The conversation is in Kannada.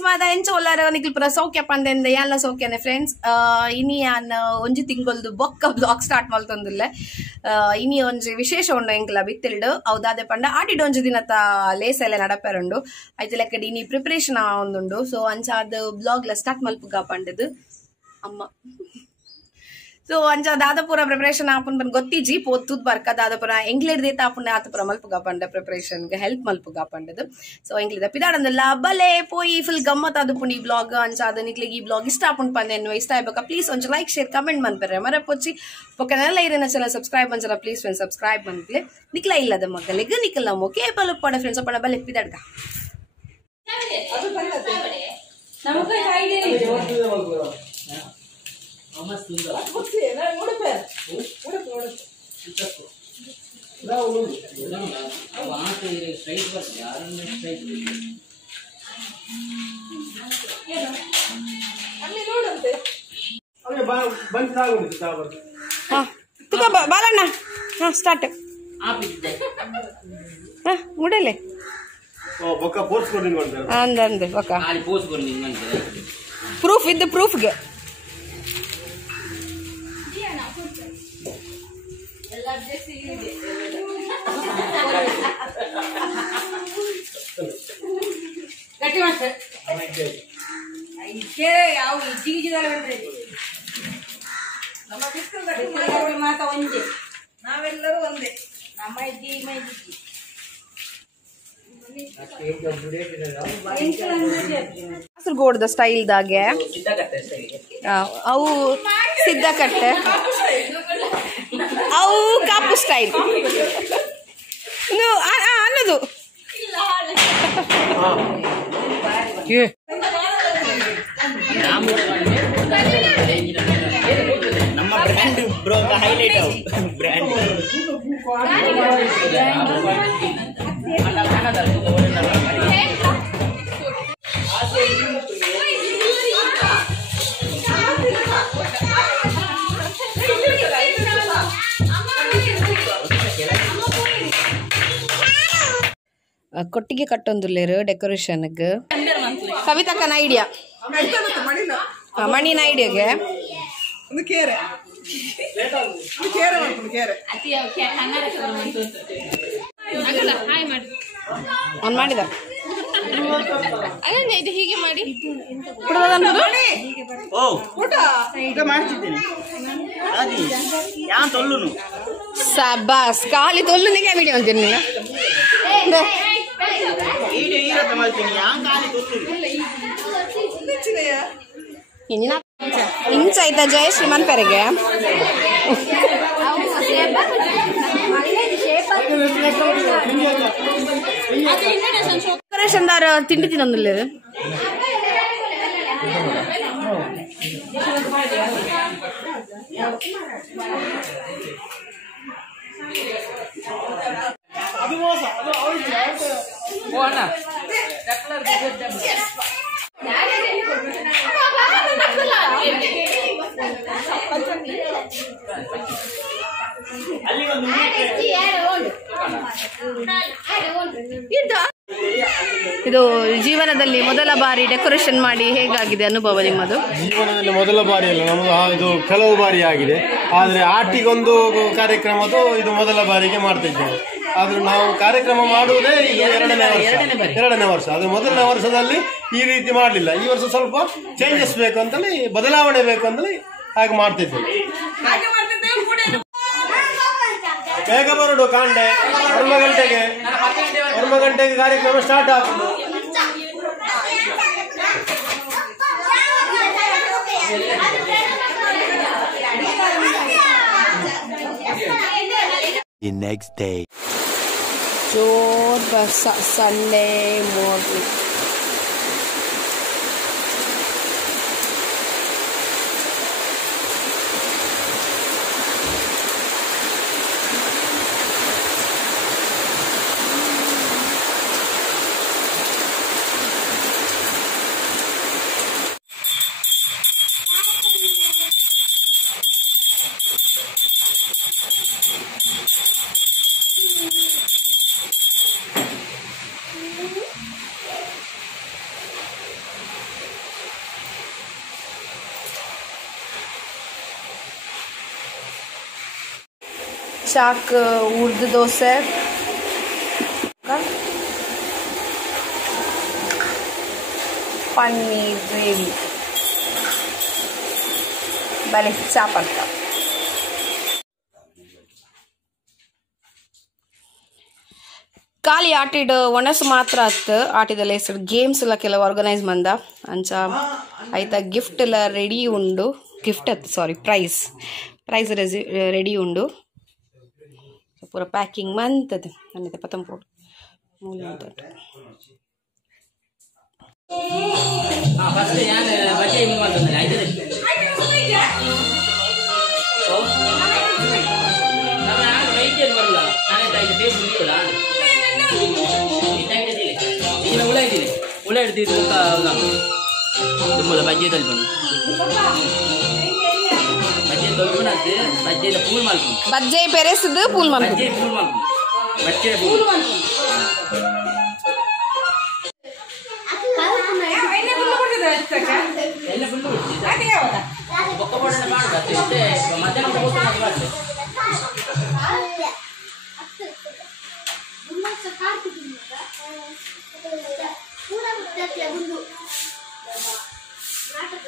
ಫ್ರೆಂಡ್ಸ್ ಮಾತ ಎಂಚ ಒಲ್ಲಾರ ನಿಕ್ಲು ಪುರ ಸೌಖ್ಯ ಪಂದೆಂದ ಎಲ್ಲ ಸೌಖ್ಯನೆ ಫ್ರೆಂಡ್ಸ್ ಇನಿ ಯಾನ್ ಒಂಜಿ ತಿಂಗೊಲ್ದು ಬೊಕ್ಕ ಬ್ಲಾಗ್ ಸ್ಟಾರ್ಟ್ ಮಲ್ತೊಂದುಲ್ಲೆ ಇನಿ ಒಂಜಿ ವಿಶೇಷ ಉಂಡು ಎಂಕ್ಲ ಬಿತ್ತಿಲ್ಡು ಹೌದಾದೆ ಪಂಡ ಆಡಿಡ್ ಒಂಜಿ ದಿನತ ಲೇಸ್ ಎಲ್ಲ ನಡಪೆರುಂಡು ಐತೆ ಲೆಕ್ಕಡಿ ಇನಿ ಪ್ರಿಪರೇಷನ್ ಒಂದುಂಡು ಸೊ ಅಂಚಾದ ಬ್ಲಾಗ್ ಲ ಸ್ಟಾರ್ಟ್ ಮಲ್ಪುಗ ಪಂಡದು ಅಮ್ಮ ಸೊ ಅಂಚ ದಾದಪುರ ಪ್ರಿಪರೇಷನ್ ಆಪುನ್ ಬನ್ ಗೊತ್ತಿಜಿ ಪೋತ್ತುದ್ ಬರ್ಕ ದಾದಪುರ ಎಂಗ್ಲೇಡ್ ದೇತ ಆಪುನ್ ಆತಪುರ ಮಲ್ಪುಗ ಪಂಡ ಪ್ರಿಪರೇಷನ್ ಗೆ ಹೆಲ್ಪ್ ಮಲ್ಪುಗ ಪಂಡದು ಸೊ ಎಂಗ್ಲಿದ ಪಿದಾಡಂದಲ್ಲ ಬಲೆ ಪೋಯಿ ಫುಲ್ ಗಮ್ಮತ್ ಆದುಪುಂಡು ಈ ಬ್ಲಾಗ್ ಅಂಚ ಅದ ನಿಕ್ಲಿಗೆ ಈ ಬ್ಲಾಗ್ ಇಷ್ಟ ಆಪುಂಡು ಪಂದೆನ್ನು ಇಷ್ಟ ಆಯ್ಬೇಕ ಪ್ಲೀಸ್ ಒಂಚ ಲೈಕ್ ಶೇರ್ ಕಮೆಂಟ್ ಮನ್ಪೆರ್ರೆ ಮರ ಪೊಚ್ಚಿ ಪೊಕ್ಕನೆಲ್ಲ ಇರಿನ ಚಾನಲ್ ಸಬ್ಸ್ಕ್ರೈಬ್ ಅಂಚರ ಪ್ಲೀಸ್ ಫ್ರೆಂಡ್ಸ್ ಸಬ್ಸ್ಕ್ರೈಬ್ ಮನ್ಪ್ಲೆ ನಿಕ್ಲ ಇಲ್ಲದ ಮಕ್ಕಳಿಗೆ ನಿಕ್ಲ ಮೋಕೆ ಬಲು ಪಡ ಫ್ರೆಂಡ್ಸ್ ಪಡ ಬಲೆ ಪಿದಾಡ್ಗ ನಮಗೆ ಬಾಲಣ್ಣ ಸ್ಟಾರ್ಟ್ ಮುಡಲೆ ಅಂದಂದು ಪ್ರೂಫ್ ಇದ್ದು ಪ್ರೂಫ್ಗೆ ನಾವೆಲ್ಲರೂ ಒಂದೇ ನಮ್ಮ ಇದ್ದಿ ಕಾಸರಗೋಡದ ಸ್ಟೈಲ್ದಾಗೆ ಅವು ಸಿದ್ದಕಟ್ಟೆ ಅವು ಕಾಪು ಸ್ಟೈಲ್ ಅನ್ನೋದು ನಮ್ಮ ಬ್ರ್ಯಾಂಡ್ ಬ್ರೋ ಹೈಲೈಟ್ ಬ್ರ್ಯಾಂಡ್ ಕೊಟ್ಟಿಗೆ ಕಟ್ಟೊಂದುಲ್ಲೇರು ಡೆಕೋರೇಷನ್ ಕವಿತಕ್ಕನ ಐಡಿಯಾ ಮಣಿನ ಐಡಿಯಾಗೆ ಅವ್ನು ಮಾಡಿದ ಹೀಗೆ ಮಾಡಿ ಸಬಾಸ್ ಖಾಲಿ ತೊಲ್ಲುನಿಗೆ ವಿಡಿಯೋ ಅಂತೀನಿ ನೀನು ಇಂಚ ಆಯ್ತಾ ಜಯಶ್ರೀ ಮನ್ಪೆರೆಗೆ ಡೆಕೋರೇಷನ್ ದಾರ ತಿಂಡಿ ತಿನ್ನೊಂದಿಲ್ಲ ಇದು ಜೀವನದಲ್ಲಿ ಮೊದಲ ಬಾರಿ ಡೆಕೋರೇಷನ್ ಮಾಡಿ ಹೇಗಾಗಿದೆ ಅನುಭವ ನಿಮ್ಮದು? ಜೀವನದಲ್ಲಿ ಮೊದಲ ಬಾರಿ ಅಲ್ಲ, ನಮ್ಮದು ಇದು ಕೆಲವು ಬಾರಿ ಆಗಿದೆ. ಆದರೆ ಆಟಿಗೊಂದು ಕಾರ್ಯಕ್ರಮದು ಇದು ಮೊದಲ ಬಾರಿಗೆ ಮಾಡ್ತಾ ಇದ್ದೇವೆ. ಆದ್ರೆ ನಾವು ಕಾರ್ಯಕ್ರಮ ಮಾಡುವುದೇ ಇದು ಎರಡನೇ ವರ್ಷ. ಅದು ಮೊದಲನೇ ವರ್ಷದಲ್ಲಿ ಈ ರೀತಿ ಮಾಡಲಿಲ್ಲ. ಈ ವರ್ಷ ಸ್ವಲ್ಪ ಚೇಂಜಸ್ ಬೇಕು ಅಂತಲೇ, ಬದಲಾವಣೆ ಬೇಕು ಅಂತಲೇ ಹಾಗೆ ಮಾಡ್ತಿದ್ದೇವೆ. ಬೇಗ ಬರೋಡು ಕಾಂಡೆ 1 ಗಂಟೆಗೆ ಕಾರ್ಯಕ್ರಮ ಸ್ಟಾರ್ಟ್ ಆಗುದು. The next day. Sunday morning. Chalk Urdu dosa, paneer gravy, ಬಲೆ ಚಾಪರ್ಕ. ಖಾಲಿ ಆಟಿಡ್ ಒಣಸು ಮಾತ್ರ ಅತ್ತು. ಆಟಿದಲ್ಲಿ ಹೆಸರು ಗೇಮ್ಸ್ ಎಲ್ಲ ಕೆಲವು ಆರ್ಗನೈಸ್ ಮಂದ ಅಂಚ ಆಯ್ತಾ. ಗಿಫ್ಟ್ ಎಲ್ಲ ರೆಡಿ ಉಂಡು. ಗಿಫ್ಟ್ ಅತ್ತು ಸಾರಿ ಪ್ರೈಸ್ ರೆಡಿ ಉಂಡು. ಪೂರ ಪ್ಯಾಕಿಂಗ್ ಮಂತದ್ದು ನನ್ನಿದೆ ಪತ್ತಂಪೋಡು ಮೂಲೆ ಅಂತ. ಉಳ್ಳ ಹಿಡ್ದಿದ್ದು ತುಂಬ ಬಜ್ಜೆ ತಲ್ಪನು ಬಜ್ಜೆ ತೊಲ್ಪುನದ್ದು ಬಜ್ಜೆದ ಪೂಲ್ ಮಲ್ಪು ಬಜ್ಜೆ ಪೆರೆಸದು ಪೂಲ್ ಮಲ್ಪು ಬಜ್ಜೆ ಪೂಲ್ ಮಲ್ಪು ಬಜ್ಜೆ ಪೂಲ್ ಎಲ್ಲ ಫುಲ್ ಬೊಕ್ಕ ಬೋಡನ್ನ ಮಾಡ್ಬಾರ್ದು ಮಧ್ಯಾಹ್ನ ಮಾಡ್ಬಾರ್ದು. ನಾಟಕ